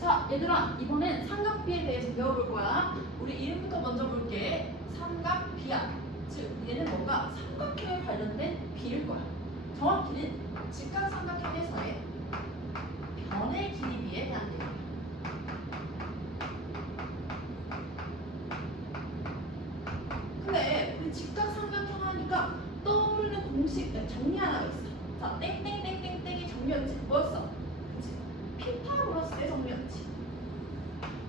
자, 얘들아, 이번엔 삼각비에 대해서 배워볼 거야. 우리 이름부터 먼저 볼게. 삼각비야. 즉, 얘는 뭔가 삼각형에 관련된 비일 거야. 정확히는 직각삼각형에서의 변의 길이비에 대한 내용이야. 근데 우리 직각삼각형 하니까 떠오르는 공식, 정리 하나가 있어. 자, 땡땡땡땡땡이 정리였지. 뭐였어? 그치? 피타고라스의 정리였지.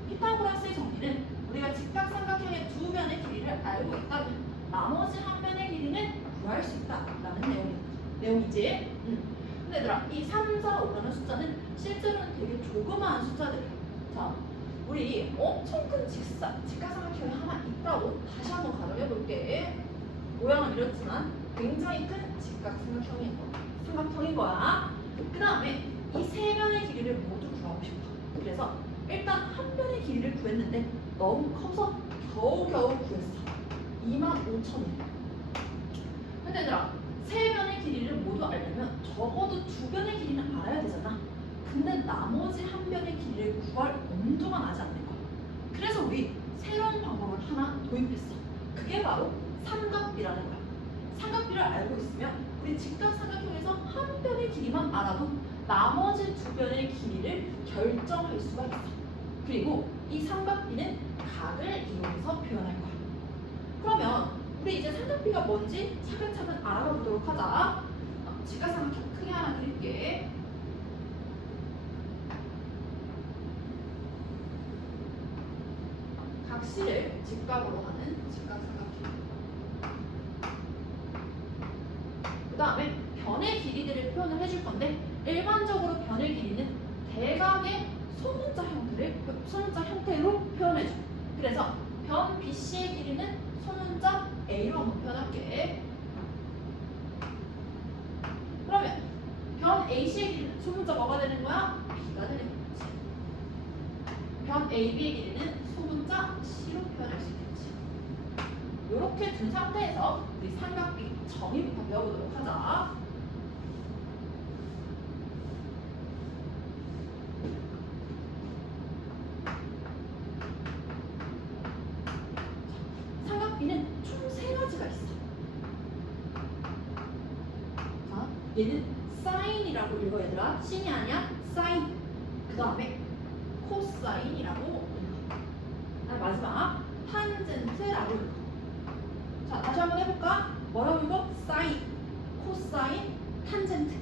피타고라스의 정리는 우리가 직각삼각형의 두 변의 길이를 알고 있다면 나머지 한 변의 길이는 구할 수 있다라는 내용이지. 근데 얘들아, 이 3, 4, 5라는 숫자는 실제로는 되게 조그마한 숫자들이야. 자, 우리 엄청 큰 직각삼각형이 하나 있다고 다시 한번 가정해 볼게. 모양은 이렇지만 굉장히 큰 삼각형인 거야. 그 다음에 이 세 변의 길이를 모두 구하고 싶어. 그래서 일단 한 변의 길이를 구했는데 너무 커서 겨우겨우 구했어. 25,000원. 근데 얘들아, 세 변의 길이를 모두 알려면 적어도 두 변의 길이는 알아야 되잖아. 근데 나머지 한 변의 길이를 구할 엄두가 나지 않는 거야. 그래서 우리 새로운 방법을 하나 도입했어. 그게 바로 삼각비라는 거야. 삼각비를 알고 있으면 우리 직각삼각형에서 한 변의 길이만 알아도 나머지 두 변의 길이를 결정할 수가 있어. 그리고 이 삼각비는 각을 이용해서 표현할 거야. 그러면 우리 이제 삼각비가 뭔지 차근차근 알아가 보도록 하자. 직각삼각형 크게 하나 그릴게. 각실을 직각으로 하는 직각삼각형. 그 다음에 변의 길이들을 표현을 해줄 건데, 일반적으로 변의 길이는 대각의 소문자 형태로 표현해줘. 그래서 변 BC의 길이는 소문자 A로 한번 표현할게. 그러면 변 AC의 길이는 소문자 뭐가 되는 거야? B가 되는 거지. 변 AB의 길이는 소문자 C로 표현할 수 있겠지. 이렇게 둔 상태에서 우리 삼각비 정의부터 배워보도록 하자. 삼각비는 총 세 가지가 있어. 자, 얘는 사인이라고 읽어 얘들아. 신이 아니야? 사인. 그 다음에 코사인이라고 읽어. 마지막 탄젠트라고 읽어. 자, 다시 한번 해볼까? 뭐라고 읽어? 사인, 코사인, 탄젠트.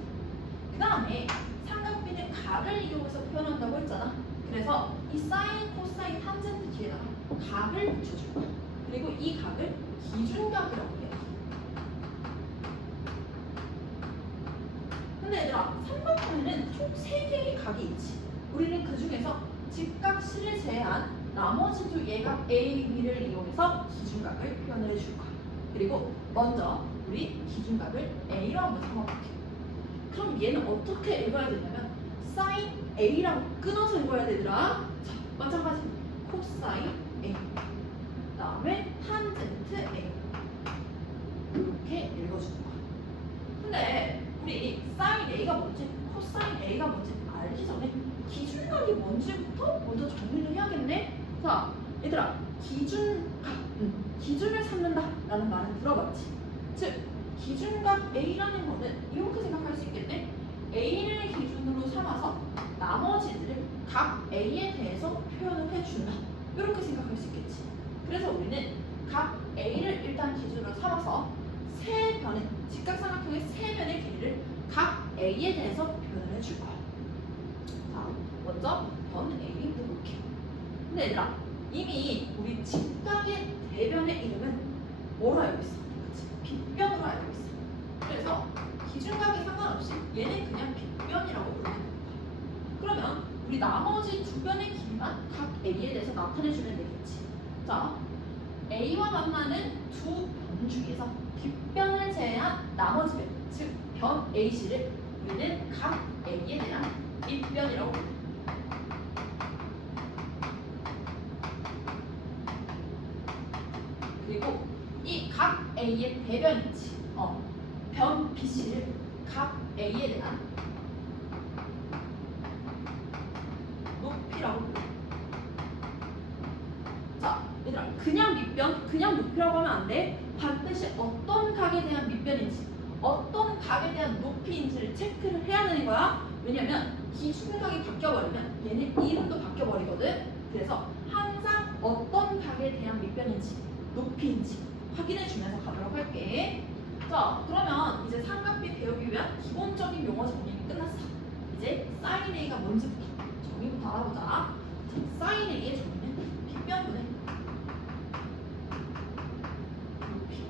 그 다음에 삼각비는 각을 이용해서 표현한다고 했잖아. 그래서 이 사인, 코사인, 탄젠트 뒤에다가 각을 붙여줄 거야. 그리고 이 각을 기준각이라고 해요. 근데 얘들아, 삼각형에는 총 3개의 각이 있지. 우리는 그 중에서 직각실을 제외한 나머지 두 예각 A, B를 이용해서 기준각을 표현을 해줄 거야. 그리고 먼저 우리 기준각을 A로 한번 삼아볼게. 그럼 얘는 어떻게 읽어야 되냐면 사인 A라고 끊어서 읽어야 되더라. 자, 마찬가지 코사인 A, 그 다음에 탄젠트 A, 이렇게 읽어주는 거야. 근데 우리 사인 A가 뭔지 코사인 A가 뭔지 알기 전에 기준각이 뭔지부터 먼저 정리를 해야겠네. 자, 얘들아, 기준각, 기준을 삼는다 라는 말은 들어봤지. 즉, 기준각 A라는 거는 이렇게 생각할 수 있겠네. A를 기준으로 삼아서 나머지들을 각 A에 대해서 표현을 해준다, 이렇게 생각할 수 있겠지. 그래서 우리는 각 A를 일단 기준으로 삼아서 세 변의, 직각삼각형의 세 변의 길이를 각 A에 대해서 표현을 해줄 거야. 자, 먼저 변 A부터 볼게. 근데 얘들아, 이미 우리 직각의 대변의 이름은 뭐로 알고 있어? 그치? 빗변으로 알고 있어. 그래서 기준각에 상관없이 얘는 그냥 빗변이라고 부르는 거야. 그러면 우리 나머지 두 변의 길이만 각 A에 대해서 나타내주면 되겠지. 자, A와 만나는 두 변 중에서 빗변을 제외한 나머지 변, 즉 변 AC를 우리는 각 A에 대한 빗변이라고 부른다. 그리고 이 각 A의 대변이지. 변 BC를 각 A에 대한 높이라고 밑변 그냥 높이라고 하면 안 돼. 반드시 어떤 각에 대한 밑변인지 어떤 각에 대한 높이인지를 체크를 해야 되는 거야. 왜냐면 기준각이 바뀌어버리면 얘는 이름도 바뀌어버리거든. 그래서 항상 어떤 각에 대한 밑변인지 높이인지 확인해주면서 가도록 할게. 자, 그러면 이제 삼각비 배우기 위한 기본적인 용어 정리는 끝났어. 이제 사인 A가 뭔지부터 정의부터 알아보자. 자, 사인 A의 정의는 빗변분의 높이.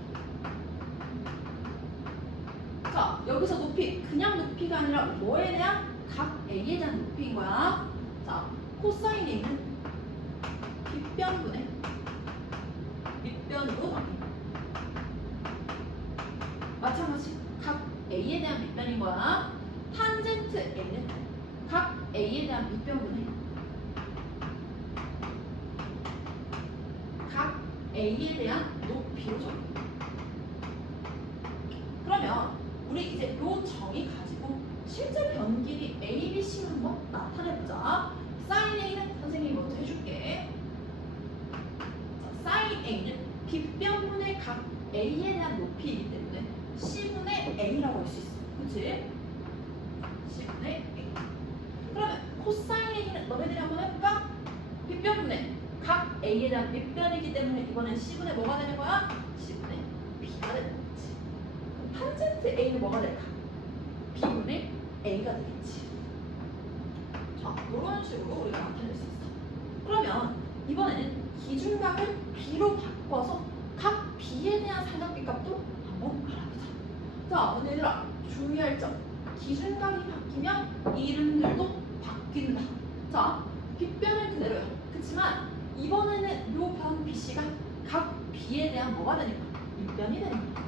자, 여기서 높이 그냥 높이가 아니라 뭐에 대한 각 A에 대한 높이인 거야. 자, 코사인 A는 빗변분의 밑변으로 확인. 마찬가지 각 A에 대한 밑변인 거야. 탄젠트 A는 각 A에 대한 밑변분의 각 A에 대한 높이로 정의. 그러면 우리 이제 요 정의 가지고 실제 변길이 A, B, C를 한번 나타내보자. 사인 A는 선생님이 먼저 해줄게. 자, 사인 A는 빗변분의 각 A에 대한 높이이기 때문에 C분의 A라고 할 수 있어. 그치? C분의 A. 그러면 코사인 A는 너네들이 한번 해볼까? 빗변분의 각 A에 대한 밑변이기 때문에 이번엔 C분의 뭐가 되는 거야? C분의 B가 되는 거지. 그럼 탄젠트 A는 뭐가 될까? B분의 A가 되겠지. 자, 이런 식으로 우리가 나타낼 수 있어. 그러면 이번에는 기준각을 B로 바꿔서 각 B에 대한 삼각비 값도 한번 알아보자. 자, 얘들아 주의할 점. 기준각이 바뀌면 이름들도 바뀐다. 자, 빗변은 그대로야. 그렇지만 이번에는 요 변 BC가 각 B에 대한 뭐가 되는 거야? 밑변이 되는 거야.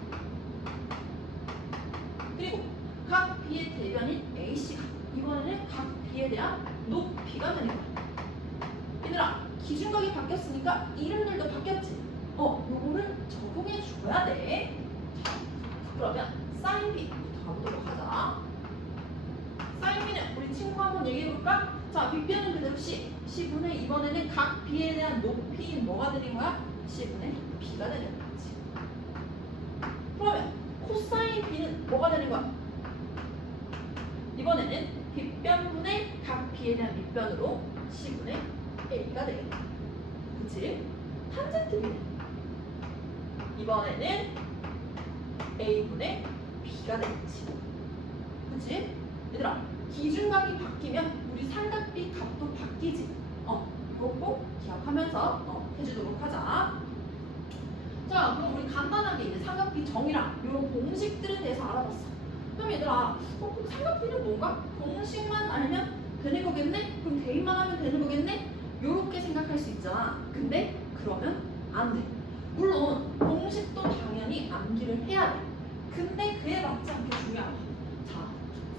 그리고 각 B의 대변인 AC가 이번에는 각 B에 대한 높이가 되는 거야. 얘들아, 기준각이 바뀌었으니까 이름들도 바뀌었지? 요거를 적용해 줘야 돼. 자, 그러면 사인 B부터 가보도록 하자. 사인 B는 우리 친구가 한번 얘기해볼까? 자, 빗변은 그대로 C. C분의 이번에는 각 B에 대한 높이인 뭐가 되는 거야? C분의 B가 되는 거지. 그러면 코사인 B는 뭐가 되는 거야? 이번에는 빗변분의 각 B에 대한 밑변으로 C분의 A가 되겠다. 그치? 탄젠트 B는 이번에는 A분의 B가 되겠지. 그치? 얘들아, 기준각이 바뀌면 우리 삼각비 값도 바뀌지. 이거 꼭 기억하면서 해주도록 하자. 자, 그럼 우리 간단하게 이제 삼각비 정의랑 이런 공식들에 대해서 알아봤어. 그럼 얘들아, 꼭 삼각비는 뭔가? 공식만 알면 되는 거겠네? 그럼 대입만 하면 되는 거겠네? 요렇게 생각할 수 있잖아. 근데 그러면 안 돼. 물론 공식도 당연히 암기를 해야 돼. 근데 그에 맞지 않게 중요한 거. 자,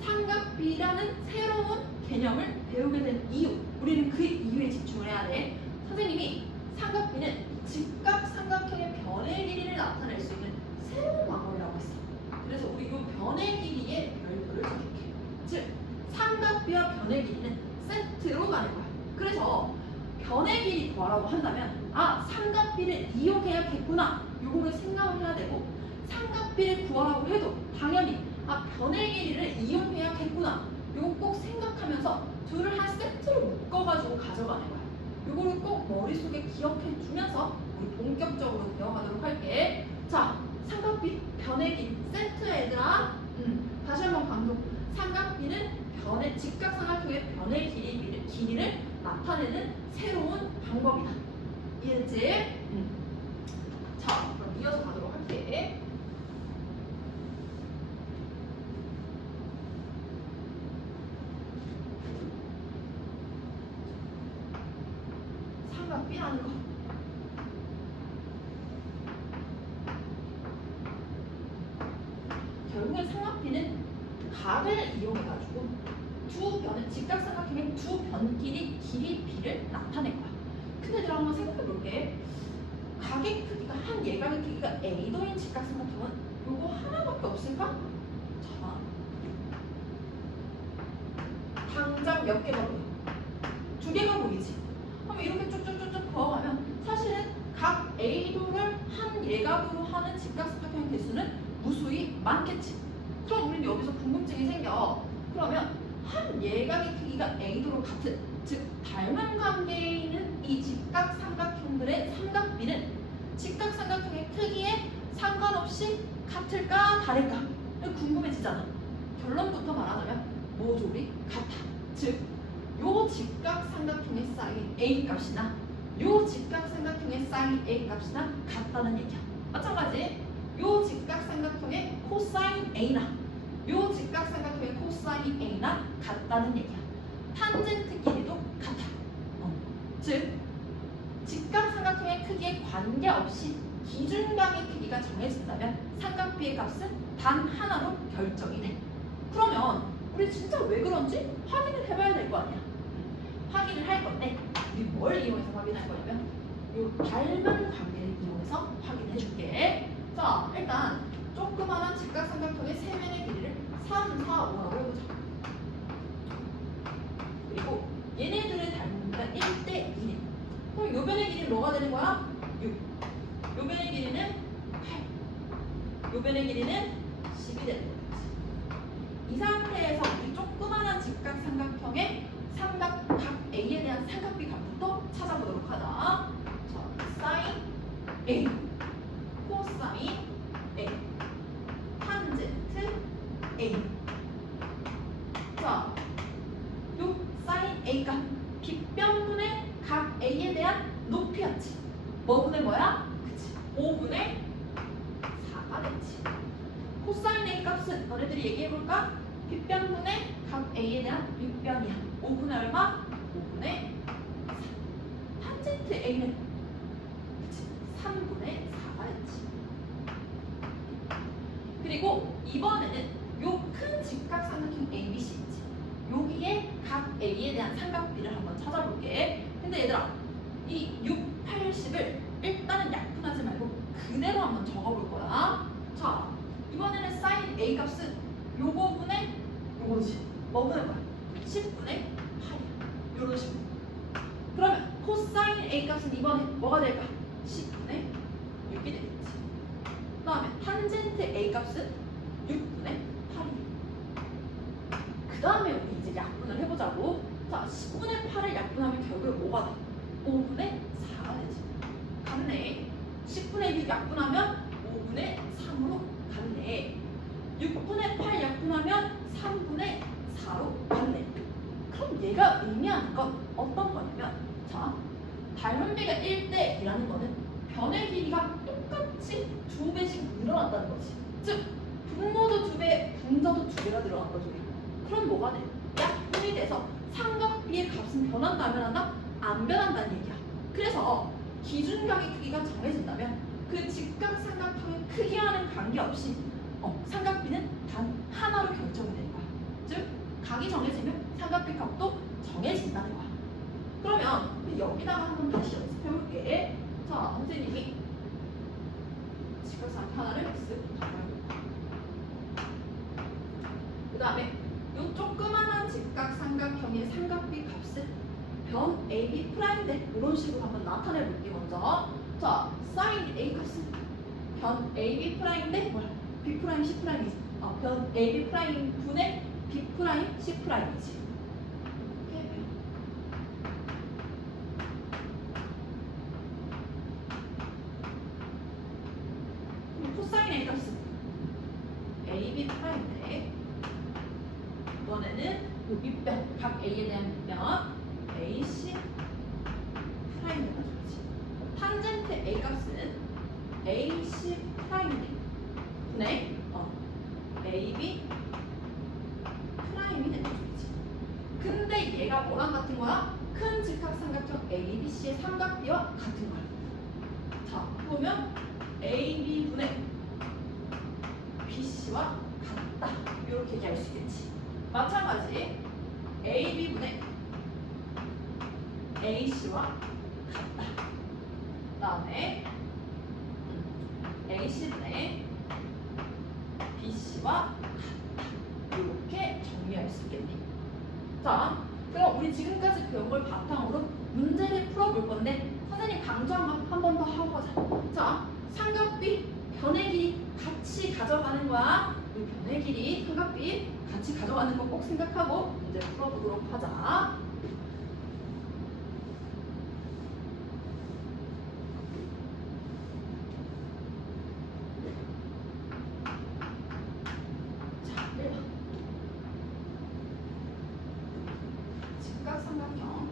삼각비라는 새로운 개념을 배우게 된 이유. 우리는 그 이유에 집중을 해야 돼. 선생님이 삼각비는 직각삼각형의 변의 길이를 나타낼 수 있는 새로운 방법이라고 했어. 그래서 우리 이 변의 길이의 별표를 적을게. 즉, 삼각비와 변의 길이는 세트로 가는 거야. 그래서 변의 길이 구하라고 한다면 삼각비를 이용해야겠구나. 요거를 생각을 해야 되고, 삼각비를 구하라고 해도 당연히 변의 길이를 이용해야겠구나. 요거 꼭 생각하면서 둘을 한 세트로 묶어가지고 가져가는 거야. 요거를 꼭 머릿속에 기억해 두면서 우리 본격적으로 배워가도록 할게. 자, 삼각비 변의 길이 세트야 얘들아. 다시 한번 강조. 삼각비는 직각삼각형의 변의 길이를 나타내는 새로운 방법이다. 이해했지? 자, 그럼 이어서 가도록 할게. 삼각비라는 거. 결국엔 삼각비는 각을 이용해가지고 두 변의 직각삼각형의 두 변끼리 길이 비를 나타낸 거야. 근데 내가 한번 생각해볼게. 각의 크기가 한 예각의 크기가 A도인 직각삼각형은 요거 하나밖에 없을까? 자, 당장 몇 개가 보여? 두 개가 보이지? 그럼 이렇게 쭉쭉쭉쭉 그어가면 사실은 각 A도를 한 예각으로 하는 직각삼각형 개수는 무수히 많겠지. 그럼 우리는 여기서 궁금증이 생겨. 그러면 한 예각의 크기가 A도로 같은, 즉 닮은 관계에 있는 이 직각삼각형들의 삼각비는 직각삼각형의 크기에 상관없이 같을까 다를까? 궁금해지잖아. 결론부터 말하자면 뭐죠 우리? 같아. 즉 요 직각삼각형의 사인 A 값이나 요 직각삼각형의 사인 A 값이나 같다는 얘기야. 마찬가지 요 직각삼각형의 코사인 A나 요 직각삼각형의 코사인 A나 같다는 얘기야. 탄젠트 길이도 같아. 즉 직각삼각형의 크기에 관계없이 기준각의 크기가 정해진다면 삼각비의 값은 단 하나로 결정이 돼. 그러면 우리 진짜 왜 그런지 확인을 해봐야 될 거 아니야. 확인을 할 건데 우리 뭘 이용해서 확인할 거냐면 이 닮은 관계를 이용해서 확인해 줄게. 자, 일단 조그마한 직각삼각형의 세면의 길이를 3, 4, 5라고 해보자. 그리고 얘네들의 닮은비가 1대 1이. 그럼 요 변의 길이는 뭐가 되는 거야? 6. 요 변의 길이는 8. 요 변의 길이는 10이 되는 거지. 이 상태에서 우리 조그마한 직각삼각형의 각 A에 대한 삼각비 값부터 찾아보도록 하자. 자, 사인 A, 코사인 A, 탄젠트 A. 자, 요 사인 A가 빗변분의 각 A에 대한 높이였지. 뭐분의 뭐야? 그치. 5분의 4가 됐지. 코사인 A 값은 너네들이 얘기해볼까? 빗변분의 각 A에 대한 빗변이야. 5분의 얼마? 5분의 4. 탄젠트 A는 그치? 3분의 4가 됐지. 그리고 이번에는 요 큰 직각삼각형 ABC 있지. 여기에 각 A에 대한 삼각비를 한번 찾아볼게. 근데 얘들아, 이 6, 80을 일단은 약분하지 말고 그대로 한번 적어볼 거야. 자, 이번에는 사인 A 값은 요거분의 요거지. 뭐분의 뭐야? 10분의 8이야. 요런 식으로. 그러면 코사인 A 값은 이번에 뭐가 될까? 10분의 6이 되겠지. 그 다음에 탄젠트 A 값은 6분의 8이야. 그 다음에 우리 이제 약분을 해보자고. 자, 10분의 8을 약분하면 결국에 뭐가 돼? 5분의 4가 되지. 같네. 10분의 6 약분하면 5분의 3으로 같네. 6분의 8 약분하면 3분의 4로 같네. 그럼 얘가 의미하는 건 어떤 거냐면, 자, 닮은비가 1대 2라는 거는 변의 길이가 똑같이 2배씩 늘어났다는 거지. 즉, 분모도 2배, 분자도 2배가 늘어난 거죠. 그럼 뭐가 돼? 약분이 돼서 삼각비의 값은 변한다 안 변한다? 안 변한다는 얘기야. 그래서 기준각의 크기가 정해진다면 그 직각삼각형의 크기와는 관계없이 삼각비는 단 하나로 결정이 되는 거야. 즉, 각이 정해지면 삼각비 값도 정해진다는 거야. 그러면 우리 여기다가 한번 다시 연습해볼게. 자, 선생님이 직각삼각형 하나를 쓱 잡아볼까. 그 다음에 이 조그만한 직각삼각형의 삼각비 값은 변 AB 프라임인데 이런 식으로 한번 나타내 볼게. 먼저 자, 사인 A 값은 변 AB 프라임인데 뭐야? B 프라임 C 프라임이지. 변 AB 프라임 분의 B 프라임 C 프라임이지. 이렇게 그럼 코사인 A 값은 AB 프라임인데 이번에는 이 밑변 각 A에 대한 밑변 AC 프라임 해가지고지. 탄젠트 A 값은 AC 프라임인데 분의 AB 프라임이 되는 거지. 근데 얘가 뭐랑 같은 거야? 큰 직각삼각형 ABC의 삼각비와 같은 거야. 자, 보면 AB분의 BC와 같다. 이렇게 얘기할 수 있겠지. 마찬가지 AB분의 AC와 같다. 그 다음에 AC분의 BC와 같다. 이렇게 정리할 수 있겠네. 자, 그럼 우리 지금까지 배운 걸 바탕으로 문제를 풀어볼 건데 선생님 강조한 거 한 번 더 하고 가자. 자, 삼각비, 변의 길이 같이 가져가는 거야. 이 변의 길이, 삼각비 같이 가져가는 거 꼭 생각하고 문제 풀어보도록 하자. 자, 1번. 직각삼각형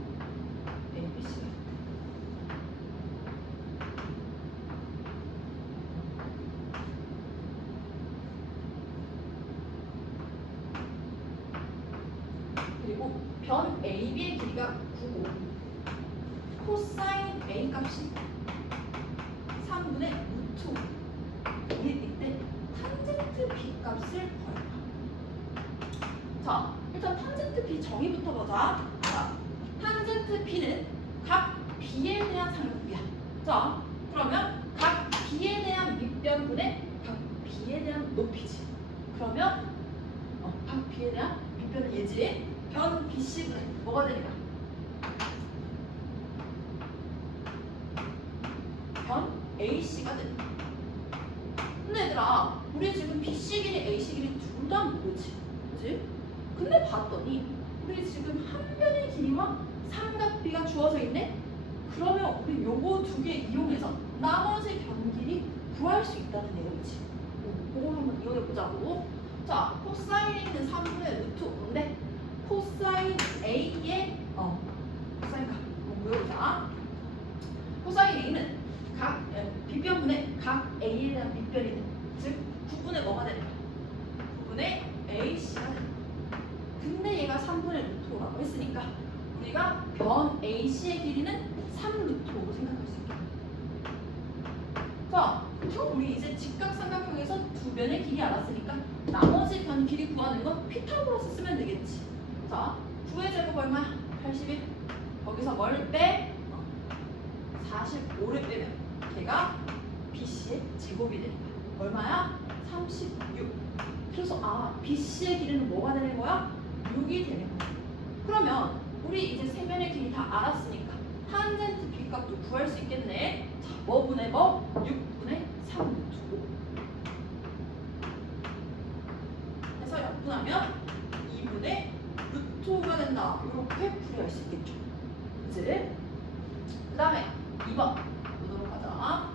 ABC. 그리고 변 AB의 길이가 9고 코사인 A 값이 3분의 루트 5. 우리 이때 탄젠트 B 값을 구해봐. 자, 일단 탄젠트 B 정의부터 보자. 자, 탄젠트 B는 각 B에 대한 삼각비야. 자, 그러면 각 B에 대한 밑변분의 각 B에 대한 높이지. 그러면 각 B에 대한 밑변은 얘지. 변 BC분의 뭐가 되니까? 변 AC가 되니까. 근데 얘들아, 우리 지금 BC 길이, AC 길이 둘 다 모르지. 그치? 근데 봤더니 우리 지금 한 변의 길이와 삼각비가 주어져 있네? 그러면 우리 요거 두 개 이용해서 나머지 변 길이 구할 수 있다는 내용이지. 그거 한번 이용해보자고. 자, 코사인에 있는 3분의 루트 5인데 코사인 A의 코사인 값 한번 보여보자. 코사인 A는 각 빗변분의 각 A에 대한 밑변이든 즉 9분의 뭐가 되는 거야? 9분의 AC가 되는 거야. 근데 얘가 3분의 루트 5라고 했으니까 우리가 변 AC의 길이는 3루트 5로 생각할 수 있겠네. 자, 그럼 우리 이제 직각삼각형에서 두 변의 길이 알았으니까 나머지 변 길이 구하는 건 피타고라스 쓰면 되겠지. 자, 9의 제곱 얼마야? 81. 거기서 뭘 빼? 45를 빼면 걔가 BC의 제곱이 되는 거야. 얼마야? 36. 그래서 BC의 길이는 뭐가 되는 거야? 6이 되는 거야. 그러면 우리 이제 세 변의 길이 다 알았으니까 탄젠트 B 값도 구할 수 있겠네. 자, 뭐 분의 뭐? 6분의 3루트 5. 해서 약분하면 2분의 루트 5가 된다. 이렇게 풀이할 수 있겠죠. 그치? 그 다음에 2번 보도록 하자.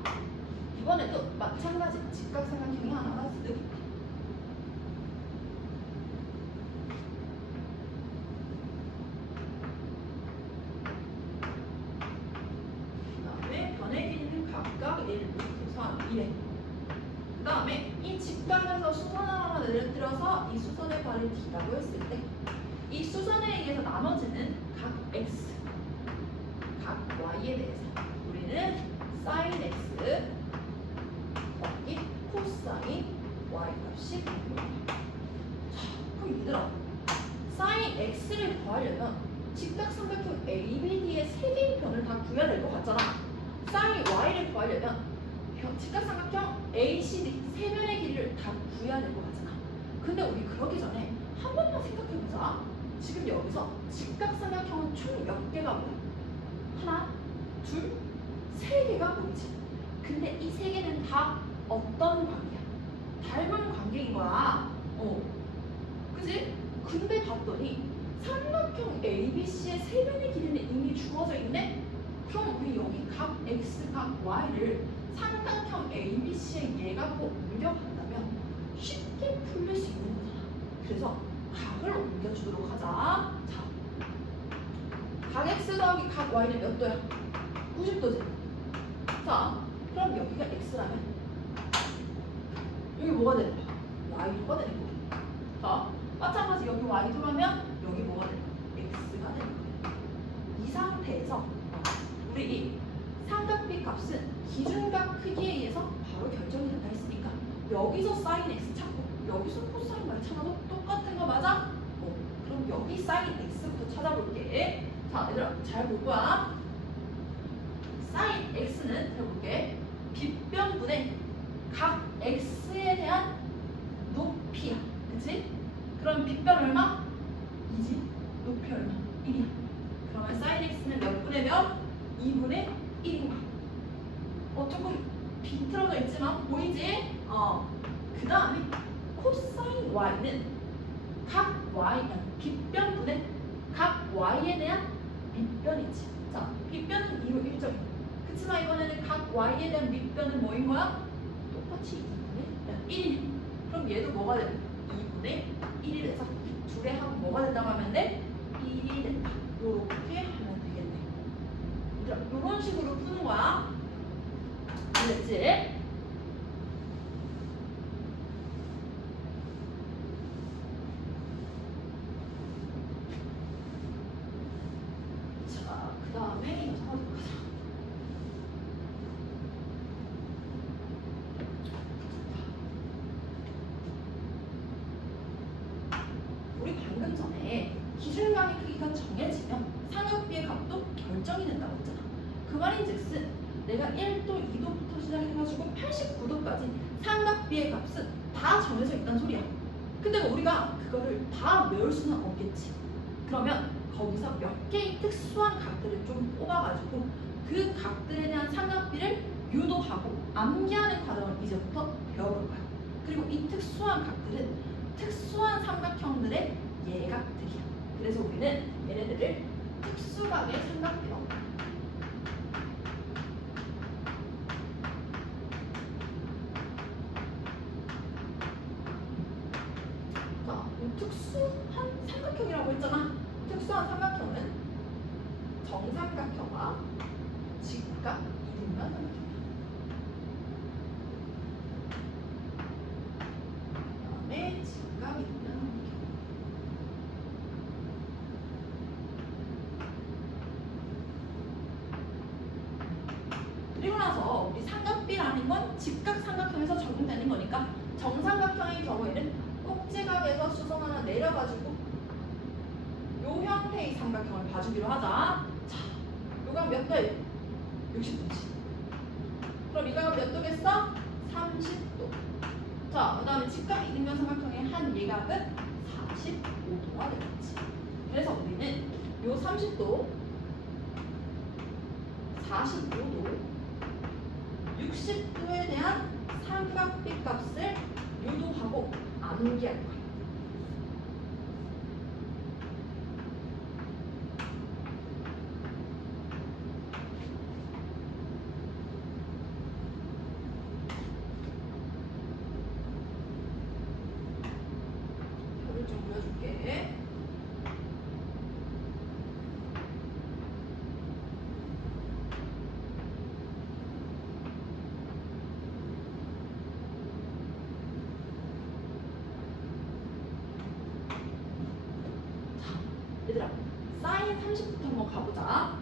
이번에도 마찬가지 직각삼각형이 하나가 쓱. 그다음에 변의 길이는 각각 1, 3, 2래. 그 다음에 이 직각에서 수선을 하나 내려뜨려서 이 수선의 발을 D라고 했을 때 이 수선에 의해서 나눠지는 각 X, 각 Y에 대해서 우리는 sin X 더하기 코사인 Y 값이 궁금합니다. 자, 그럼 얘들아, sin X를 구하려면 직각삼각형 ABD의 세 개의 변을 다 구해야 될 것 같잖아. sin Y를 구하려면 직각삼각형 ACD 세 변의 길이를 다 구해야 될 것 같잖아. 근데 우리 그러기 전에 한 번만 생각해보자. 지금 여기서 직각삼각형은 총 몇 개가 뭐야? 하나, 둘, 세 개가 보이지. 근데 이 세 개는 다 어떤 관계야? 닮은 관계인 거야. 그지? 근데 봤더니 삼각형 ABC의 세 변의 길이는 이미 주어져 있네? 그럼 우리 여기 각 X, 각 Y를 삼각형 ABC의 얘값으로 옮겨간다면 쉽게 풀릴 수 있는 거잖아. 그래서 각을 옮겨주도록 하자. 자, 각 X 더하기 각 Y는 몇 도야? 90도지. 자, 그럼 여기가 X라면 여기 뭐가 되는 거야? Y도가 되는 거야. 자, 마찬가지 여기 Y도라면 여기 뭐가 되는 거야? X가 되는 거야. 이 상태에서 우리 삼각비 값은 기준각 크기에 의해서 바로 결정이 된다 했으니까 여기서 sin x 찾고 여기서 코사인 y 찾아도 똑같은 거 맞아? 그럼 여기 sin x부터 찾아볼게. 자, 얘들아 잘 볼 거야. sin x는 해볼게. 빗변분의 각 x에 대한 높이야. 그치? 그럼 빗변 얼마? 2지? 높이 얼마? 1이야. 그러면 사인 x는 몇 분의 몇? 2분의 1인가? 조금 비틀어져 있지만 보이지? 그 다음에 코사인 y는 각 y, 빗변분의 각 y에 대한 밑변이지. 자, 빗변은 2로 일정이야. 그치만 이번에는 각 y에 대한 밑변은 뭐인 거야? 똑같이 2분의 1. 그럼 얘도 뭐가 돼? 2분의 1이 돼서 둘의 합은 뭐가 된다고 하면 돼? 1이 된다. 요렇게 하면 되겠네. 이런 식으로 푸는 거야. 알겠지? 자, 그 다음에 이거 하도록 하자. 우리 방금 전에 기준각의 크기가 정해지면 삼각비의 값도 결정이 된다고 했잖아. 그 말인즉슨 내가 1도, 2도부터 시작해가지고 89도까지 삼각비의 값은 다 정해져 있다는 소리야. 근데 우리가 그거를 다 외울 수는 없겠지. 그러면 거기서 몇 개의 특수한 각들을 좀 뽑아가지고 그 각들에 대한 삼각비를 유도하고 암기하는 과정을 이제부터 배워볼 거야. 그리고 이 특수한 각들은 특수한 삼각형들의 예각들이야. 그래서 우리는 얘네들을 특수각의 삼각형, 특수한 삼각형이라고 했잖아. 특수한 삼각형은 정삼각형과 직각 이등변 삼각형이야. 그다음에 직각 이등변 삼각형. 그리고 나서 우리 삼각비라는 건 직각 삼각형에서 적용되는 거니까 정삼각형의 경우에는 꼭지각에서 수성 하나 내려가지고 요 형태의 삼각형을 봐주기로 하자. 자, 요각 몇 도예요? 60도지. 그럼 이 각은 몇 도겠어? 30도. 자, 그 다음에 직각 이등변 삼각형의 한 예각은 45도가 되겠지. 그래서 우리는 요 30도, 45도, 60도에 대한 삼각비 값을 유도하고 암기할 거야. 표를 좀 그려줄게. 얘들아, 사인 30부터 한번 가보자.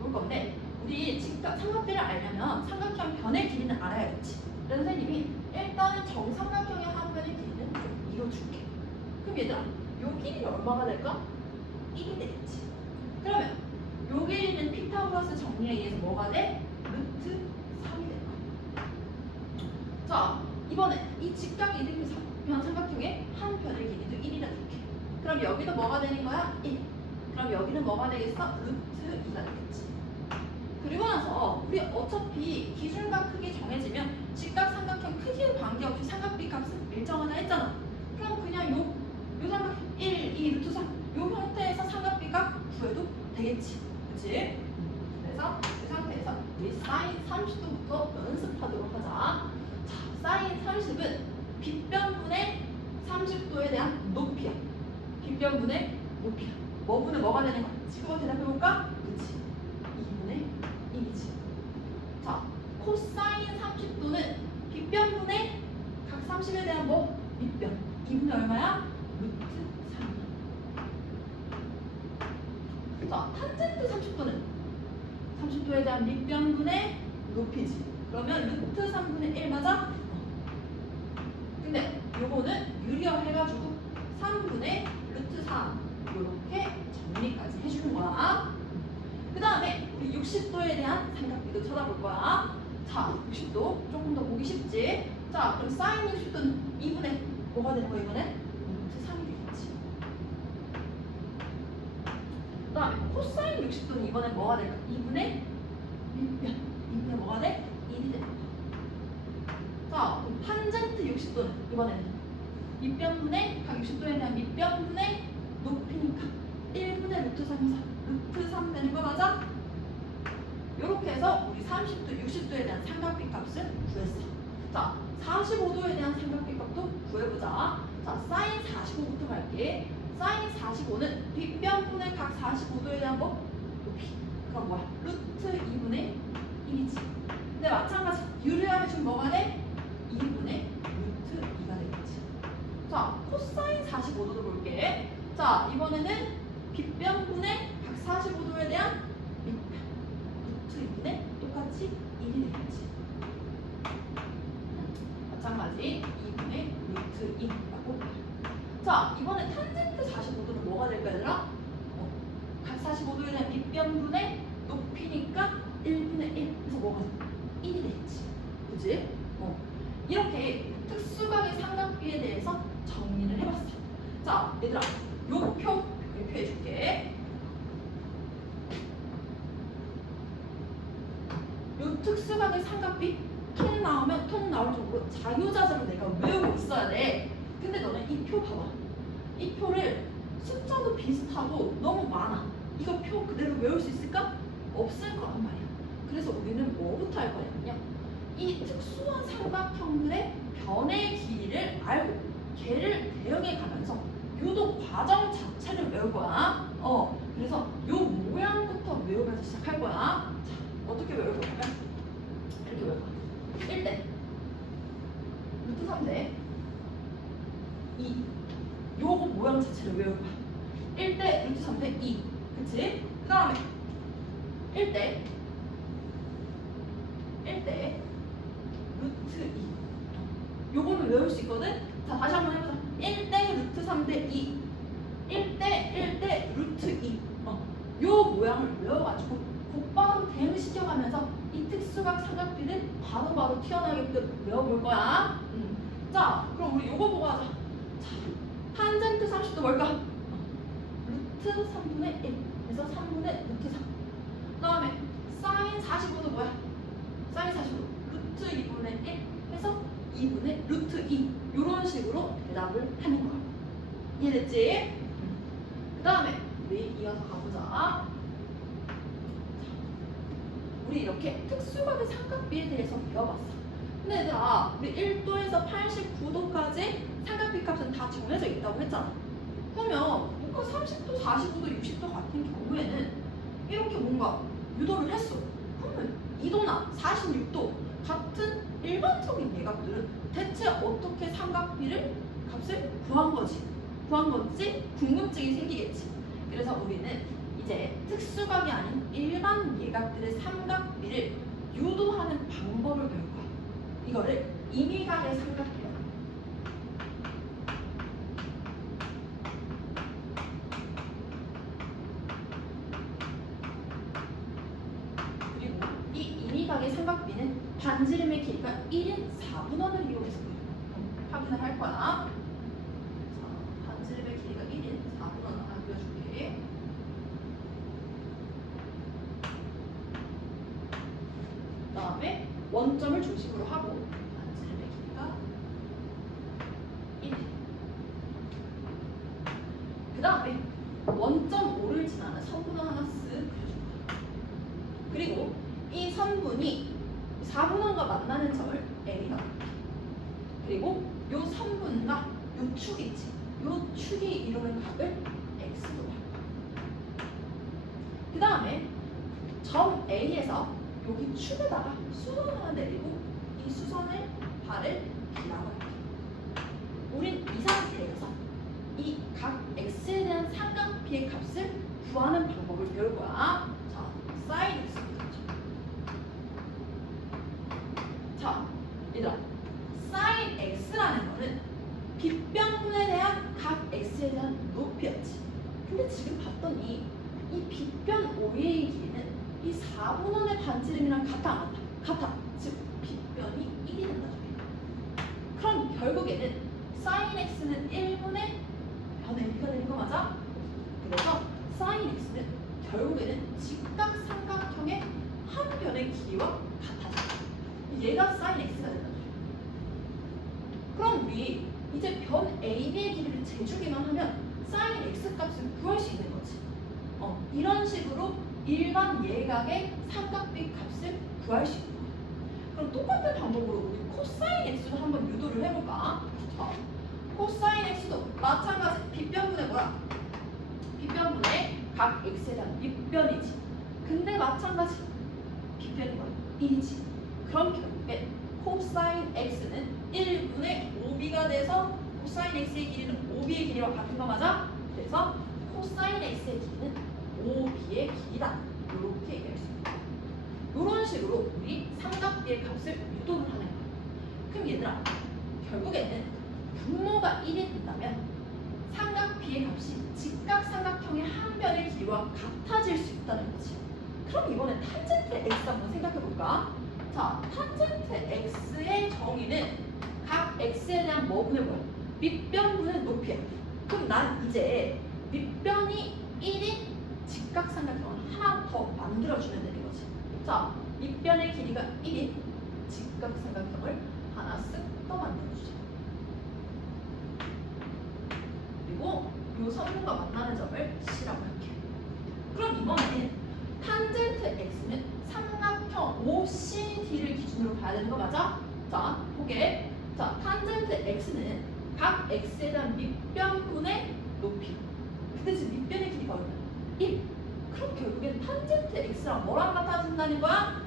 볼 건데 우리 직각 삼각비를 알려면 삼각형 변의 길이는 알아야겠지. 그래서 선생님이 일단은 정삼각형의 한 변의 길이는 좀 이뤄줄게. 그럼 얘들아, 요 길이가 얼마가 될까? 1이 되겠지. 그러면 요 길이는 피타고라스 정리에 의해서 뭐가 돼? 루트 3이 될 거야. 자, 이번에 이 직각 이등변 삼각형의 한 변의 길이도 1이라 줄게. 그럼 여기도 뭐가 되는 거야? 1. 그럼 여기는 뭐가 되겠어? 루트 2가 되겠지. 그리고 나서 우리 어차피 기준각 크기 정해지면 직각 삼각형 크기에 관계없이 삼각비 값은 일정하다 했잖아. 그럼 그냥 요 삼각형 1, 2, 루트 3 요 형태에서 삼각비 값 구해도 되겠지. 그치? 그래서 이 상태에서 우리 사인 30도부터 연습하도록 하자. 자, 사인 30은 빗변분의 30도에 대한 높이야. 빗변분의 높이야. 뭐분은 뭐가 되는 거야? 그거 대답해볼까? 그치. 2분의 1이지. 자, 코사인 30도는 빗변분의 각 30에 대한 뭐? 밑변. 2분의 얼마야? 루트 3이야. 자, 탄젠트 30도는 30도에 대한 밑변분의 높이지. 그러면 루트 3분의 1 맞아? 근데 요거는 유리화해가지고 3분의 루트 3 이렇게 정리까지 해주는 거야. 그 다음에 우리 60도에 대한 삼각비도 쳐다볼 거야. 자, 60도 조금 더 보기 쉽지. 자, 그럼 사인 60도는 2분의 뭐가 되는 거야 이번에? 루트 3이 되겠지. 그 다음에 코사인 60도는 이번엔 뭐가 될까? 2분의 밑변. 2분의 뭐가 돼? 1이 됩니다. 자, 탄젠트 60도는 이번에는 밑변분의 각 60도에 대한 밑변분의 높이니까 1분의 루트 3, 루트 3 되는 거 맞아? 이렇게 해서 우리 30도, 60도에 대한 삼각비 값을 구했어. 자, 45도에 대한 삼각비 값도 구해보자. 자, 사인 45부터 갈게. 사인 45는 뒷변분의 각 45도에 대한 뭐? 높이. 그럼 뭐야? 루트 2분의 1이지. 근데 마찬가지 유리하게 좀 뭐가 돼? 2분의 루트 2가 되겠지. 자, 코사인 45도도 볼게. 자, 이번에는 빗변분의 각 45도에 대한 밑변. 루트 2분의 똑같이 1이 되겠지. 마찬가지 2분의 루트 2라고. 자, 이번에 탄젠트 45도는 뭐가 될까 얘들아? 각 45도에 대한 밑변분의 높이니까 1분의 1. 그래서 뭐가 돼? 1이 되겠지. 그치? 이렇게 특수각의 삼각비에 대해서 정리를 해봤어. 자, 얘들아, 요 표 발표해줄게. 요 특수각의 삼각비 통 나오면 통 나올 정도로 자유자재로 내가 외우고 있어야 돼. 근데 너는 이 표 봐봐. 이 표를 숫자도 비슷하고 너무 많아. 이거 표 그대로 외울 수 있을까? 없을 거란 말이야. 그래서 우리는 뭐부터 할 거냐면요. 이 특수한 삼각형들의 변의 길이를 알고 걔를 대응해 가면서 유도 과정 자체를 외울 거야. 그래서 요 모양부터 외우면서 시작할 거야. 자, 어떻게 외울 거냐면 이렇게 외울 거야. 1대 루트 3대 2 요거 모양 자체를 외울 거야. 1대 루트 3대 2 그치? 그 다음에 1대 루트 2 요거는 외울 수 있거든? 자, 다시 한번 해보자. 1대 루트 3대 2 1대 루트 2 요 모양을 외워가지고 곧바로 대응시켜가면서 이 특수각 삼각비를 바로바로 튀어나오게끔 외워볼 거야. 자, 그럼 우리 요거 보고 하자. 자, 탄젠트 30도 뭘까? 루트 3분의 1 그래서 3분의 루트 3. 그 다음에 사인 45도 뭐야? 사인 45도 루트 2분의 1 해서 2분의 루트 2 요런 식으로 대답을 하는 거야. 이해됐지? 그 다음에 우리 이어서 가보자. 우리 이렇게 특수각의 삼각비에 대해서 배워봤어. 근데 얘들아, 우리 1도에서 89도까지 삼각비 값은 다 정해져 있다고 했잖아. 그러면 뭔가 30도, 45도, 60도 같은 경우에는 이렇게 뭔가 유도를 했어. 그러면 2도나 46도 같은 일반적인 예각들은 대체 어떻게 삼각비를 값을 구한 건지 궁금증이 생기겠지. 그래서 우리는 이제 특수각이 아닌 일반 예각들의 삼각비를 유도하는 방법을 배울 거야. 이거를 임의각의 삼각비라고. 그리고 이 임의각의 삼각비는 반지름의 길이가 1인 4분원을 이용해서 확인을 할 거야. 자, 반지름의 길이가 1인 4분원 하나 그려줄게. 그 다음에 원점을 중심으로 하고 반지름의 길이가 1. 그 다음에 원점 5를 지나는 선분을 하나 쓱 그려줍니다. 그리고 이 선분이 4분원과 만나는 점을 A라고 할게. 그리고 이 선분과 이 축이 있지. 이 축이 이루는 각을 X로 할 거야. 그 다음에 점 A에서 여기 축에다가 수선 하나 내리고 이 수선을 발을 B라고 할게. 우린 이 상태에서 이 각 X에 대한 삼각비의 값을 구하는 방법을 배울 거야. 자, 사인 X부터. 자, 얘들아, 사인 X라는 거는 빗변분에 대한 각 X에 대한 높이였지. 근데 지금 봤더니 이 빗변 OA의 길이는 이 4분원의 반지름이랑 같아 안 같아? 같아. 즉 빗변이 1이 된다. 그럼 결국에는 사인 X는 1분의 변의 1가 되는 거 맞아? 그래서 사인 X는 결국에는 직각삼각형의 한 변의 길이와 같아져. 얘가 sin x가 된다. 그럼 우리 이제 변 AB의 길이를 재주기만 하면 sin x 값을 구할 수 있는 거지. 이런 식으로 일반 예각의 삼각비 값을 구할 수 있는 거야. 그럼 똑같은 방법으로 우리 코사인 x도 한번 유도를 해볼까? 코사인 x도 마찬가지 빗변분의 뭐야? 빗변분의 각 x에 대한 밑변이지. 근데 마찬가지 빗변이 뭐야? 1이지. 그럼 결국에 코사인 x는 1분의 5b가 돼서 코사인 x의 길이는 5b의 길이와 같은 거 맞아? 그래서 코사인 x의 길이는 5b의 길이다. 이렇게 얘기할 수 있다. 이런 식으로 우리 삼각비의 값을 유도를 하는 거야. 그럼 얘들아, 결국에는 분모가 1이 된다면 삼각비의 값이 직각삼각형의 한 변의 길이와 같아질 수 있다는 거지. 그럼 이번엔 탄젠트 x 한번 생각해 볼까? 자, 탄젠트 x의 정의는 각 x에 대한 뭐분의 뭐야? 밑변분의 높이야. 그럼 난 이제 밑변이 1인 직각삼각형을 하나 더 만들어주면 되는 거지. 자, 밑변의 길이가 1인 직각삼각형을 하나 쓱 더 만들어주자. 그리고 이 성분과 만나는 점을 C라고 할게. 그럼 이번에는 탄젠트 x는 삼각형 OCD를 기준으로 봐야 되는 거 맞아? 자, 보게. 자, 탄젠트 x는 각 x에 대한 밑변분의 높이. 근데 지금 밑변의 길이가 얼마야? 1. 그럼 결국엔 탄젠트 x랑 뭐랑 같아진다는 거야?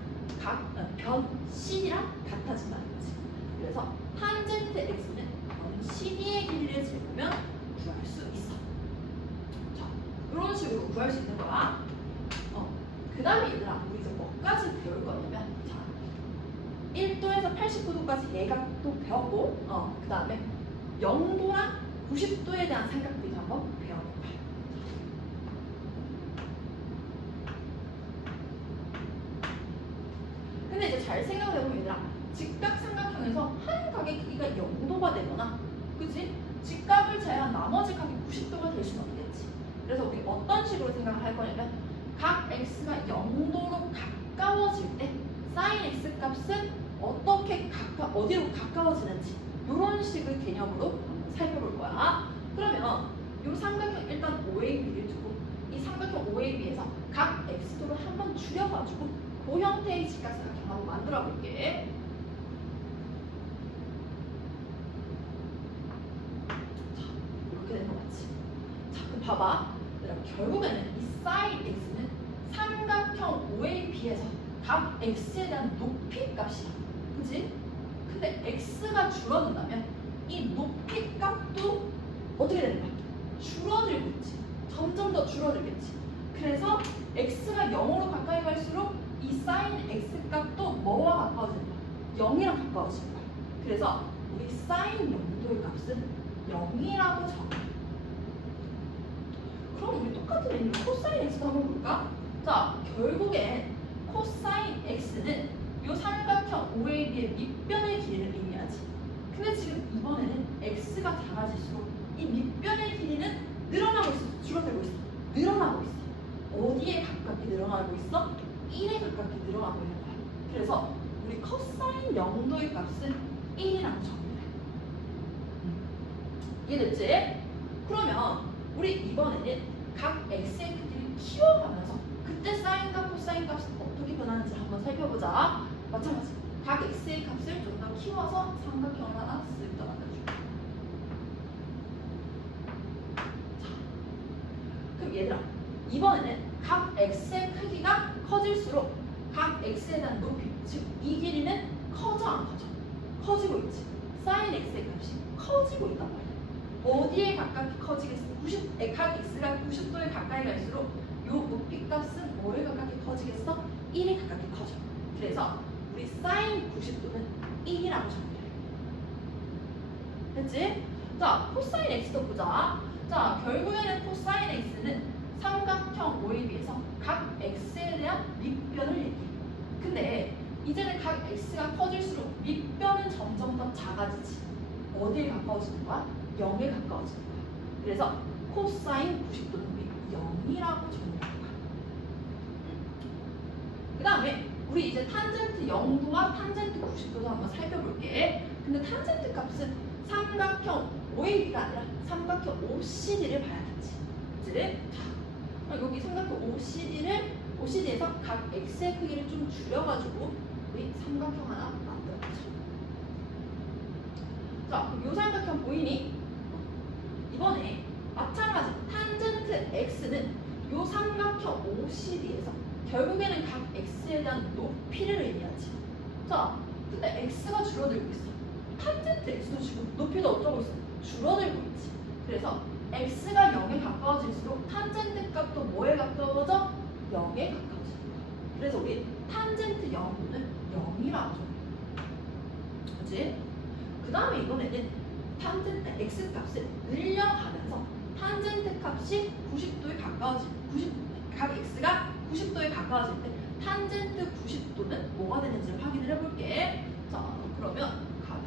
변 CD랑 같아진다는 거지. 그래서 탄젠트 x는 변 CD의 길이를 재보면 구할 수 있어. 자, 이런 식으로 구할 수 있는 거야. 그 다음에 얘들아, 우리 이제 뭐까지 배울 거냐면, 자, 1도에서 89도까지 예각도 배웠고, 그 다음에 0도랑 90도에 대한 삼각비도 한번 배워볼까. 근데 이제 잘 생각을 해보면 얘들아, 직각삼각형에서 한 각의 크기가 0도가 되거나, 그치? 직각을 제외한 나머지 각이 90도가 될 수는 없겠지. 그래서 우리 어떤 식으로 생각을 할 거냐면, 각 x가 0도로 가까워질 때 sin x 값은 어떻게 어디로 가까워지는지 이런 식의 개념으로 한번 살펴볼 거야. 그러면 이 삼각형 일단 OAB를 두고 이 삼각형 OAB에서 각 x도를 한번 줄여가지고 그 형태의 직각삼각형 한번 만들어 볼게. 자, 이렇게 되는 거 맞지? 자, 그럼 봐봐. 결국에는 이 sin x는 삼각형 OAB에서 각 x에 대한 높이 값이야. 그치? 근데 x가 줄어든다면 이 높이 값도 어떻게 되는 거야? 줄어들고 있지. 점점 더 줄어들겠지. 그래서 x가 0으로 가까이 갈수록 이 sin x 값도 뭐와 가까워지는 거야? 0이랑 가까워지는 거야. 그래서 우리 sin 0도의 값은 0이라고 적어. 그럼 우리 똑같은 의미로 코사인 x도 한번 볼까? 자, 결국엔 코사인 x는 이 삼각형 OAB의 밑변의 길이를 의미하지. 근데 지금 이번에는 x가 작아질수록 이 밑변의 길이는 늘어나고 있어? 줄어들고 있어? 늘어나고 있어. 어디에 가깝게 늘어나고 있어? 1에 가깝게 늘어나고 있는 거야. 그래서 우리 코사인 0도의 값은 1이라고 적으면 돼. 이해됐지? 그러면 우리 이번에는 각 x의 크기를 키워가면서 그때 사인과 코사인 값은 어떻게 변하는지 한번 살펴보자. 마찬가지. 각 x의 값을 좀 더 키워서 삼각형을 하나 쓱 떠나가줄게. 자, 그럼 얘들아, 이번에는 각 x의 크기가 커질수록 각 x에 대한 높이, 즉 이 길이는 커져 안 커져? 커지고 있지. 사인 x의 값이 커지고 있단 말이야. 어디에 가깝게 커지겠어? 각 x가 90도에 가까이 갈수록 이 높이 값은 뭐에 가깝게 커지겠어? 1에 가깝게 커져. 그래서 우리 sin 90도는 1이라고 적어야 돼. 됐지? 자, 코사인 x도 보자. 자, 결국에는 코사인 x는 삼각형 OAB에서 각 x에 대한 밑변을 얘기해. 근데 이제는 각 x가 커질수록 밑변은 점점 더 작아지지. 어디에 가까워지는 거야? 0에 가까워지는 거야. 그래서 코사인 90도는 우리 0이라고 정의할 거야. 우리 이제 탄젠트 0도와 탄젠트 90도도 한번 살펴볼게. 근데 탄젠트 값은 삼각형 OAB가 아니라 삼각형 OCD를 봐야겠지. 그치? 자, 여기 삼각형 OCD에서 각 X의 크기를 좀 줄여가지고 우리 삼각형 하나 만들어보자. 자, 그럼 요 삼각형 보이니? 이번에 마찬가지 탄젠트 X는 요 삼각형 OCD에서 결국에는 각 X에 대한 높이를 의미하지. 자, 근데 X가 줄어들고 있어. 탄젠트 X도 지금 높이도 어쩌고 있어? 줄어들고 있지. 그래서 X가 0에 가까워질수록 탄젠트 값도 뭐에 가까워져? 0에 가까워져. 그래서 우리 탄젠트 0도는 0이라고 줘. 그치? 그 다음에 이번에는 탄젠트 X 값을 늘려가면서 탄젠트 값이 90도에 가까워질 각 X가 90도에 가까워질 때 탄젠트 90도는 뭐가 되는지를 확인을 해볼게. 자, 그러면 각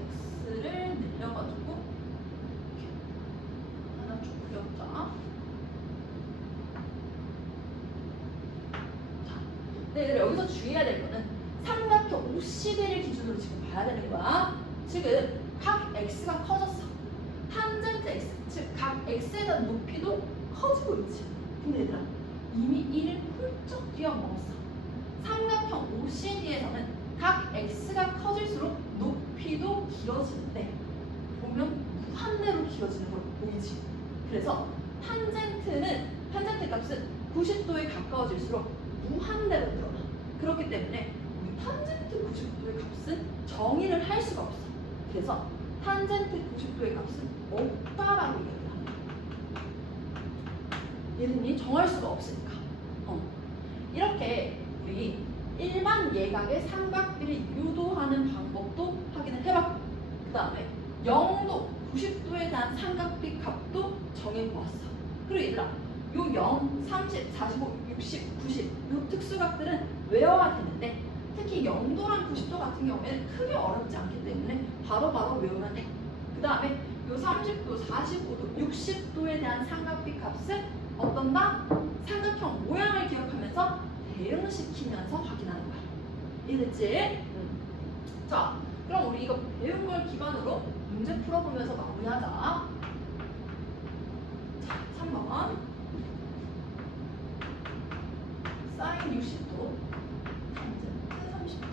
X를 늘려가지고 이렇게 하나 쭉 그려보자. 자, 네, 여기서 주의해야 될 거는 삼각형 OCD를 기준으로 지금 봐야 되는 거야. 지금 각 X가 커졌어. 탄젠트 X, 즉 각 X에 대한 높이도 커지고 있지. 근데 얘들아, 이미 1을 훌쩍 뛰어넘었어. 삼각형 OCD에서는 각 X가 커질수록 높이도 길어지는데 보면 무한대로 길어지는 걸 보이지. 그래서 탄젠트 값은 90도에 가까워질수록 무한대로 늘어나. 그렇기 때문에 우리 탄젠트 90도의 값은 정의를 할 수가 없어. 그래서 탄젠트 90도의 값은 없다라고 얘기를 합니다. 얘는 정할 수가 없으니까. 이렇게 우리 일반 예각의 삼각비를 유도하는 방법도 확인을 해봤고, 그 다음에 0도, 90도에 대한 삼각비 값도 정해보았어. 그리고 얘들아, 요 0, 30, 45, 60, 90, 요 특수각들은 외워야 되는데 특히 0도랑 90도 같은 경우에는 크게 어렵지 않기 때문에 바로바로 외우면 돼. 그 다음에 요 30도, 45도, 60도에 대한 삼각비 값은 어떤가? 삼각형 모양을 기억하면서 대응시키면서 확인하는 거야. 이해됐지? 자, 그럼 우리 이거 배운 걸 기반으로 문제 풀어보면서 마무리하자. 자, 3번. 사인 60도, 탄젠트 30도.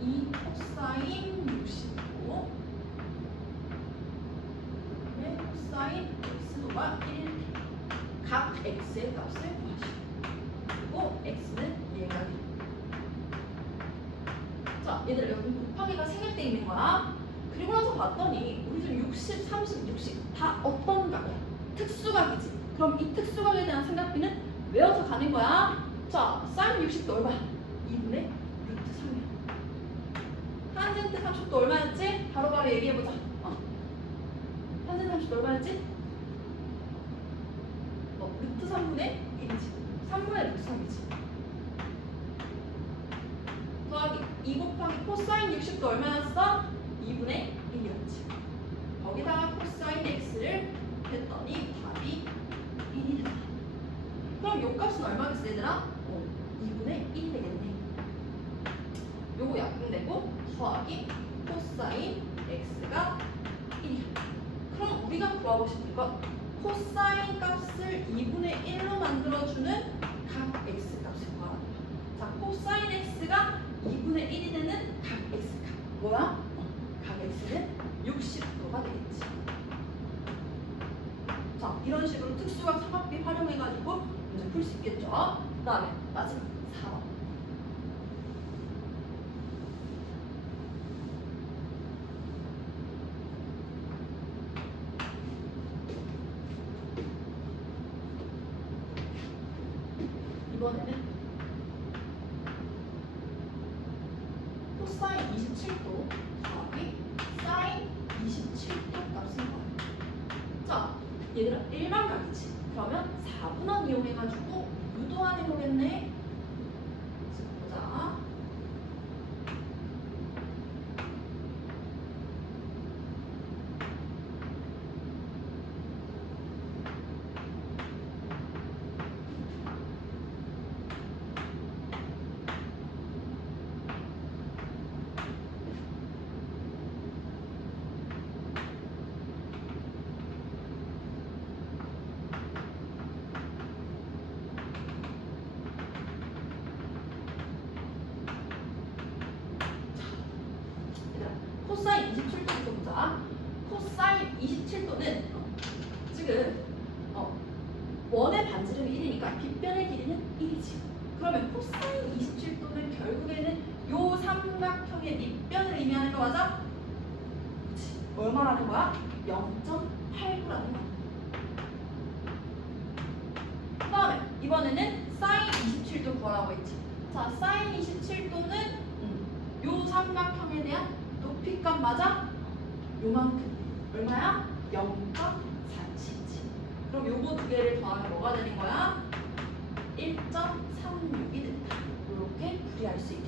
2 코사인 60도. 그다음에 코사인 x도가 1. 각 x의 값을 구하시오. 그리고 x는 얘가 돼. 자, 얘들아, 여기 곱하기가 생길 때 있는 거야. 그리고 나서 봤더니 우리 중 60, 30, 60 다 어떤 각이야? 특수각이지. 그럼 이 특수각에 대한 삼각비는 외워서 가는 거야. 자, 사인 60도 얼마? 2분의 루트 3이야. 탄젠트 30도 얼마였지? 바로바로 얘기해보자. 탄젠트 30도 얼마였지? 루트 3분의 1이지. 3분의 루트 3이지. 더하기 2 곱하기 코사인 60도 얼마였어? 2분의 1이었지. 거기다가 코사인 x를 했더니 답이 1이 된다. 그럼 요 값은 얼마겠어 얘들아? 2분의 1이 되겠네. 요거 약분되고 더하기 코사인 x가 1이야. 그럼 우리가 구하고 싶은 건 코사인 값을 2분의 1로 만들어주는 각 x 값을 구하는 거야. 자, 코사인 x가 2분의 1이 되는 각 x값 뭐야? 각 x는 60도가 되겠지. 자, 이런 식으로 특수각 삼각비 활용해가지고 문제 풀 수 있겠죠. 그 다음에 마지막 4번. 이번에는 코사인 27도 더하기 사인 27도 값을 구해요. 자, 얘들아, 일반각이지. 그러면 4분원 이용해가지고 유도안 해보겠네. 보자. 코사인 27도부터 보자. 코사인 27도는 지금 원의 반지름이 1이니까 빗변의 길이는 1이지. 그러면 코사인 27도는 결국에는 요 삼각형의 밑변을 의미하는 거 맞아? 그렇지. 얼마라는 거야? 0.89라는 거야. 그 다음에 이번에는 사인 27도 구하라고 했지. 자, 사인 27도는 요 삼각형에 대한 높이값 맞아? 요만큼. 얼마야? 0.47이지. 그럼 요거 두 개를 더하면 뭐가 되는 거야? 1.36이 된다. 이렇게 풀이할 수 있다.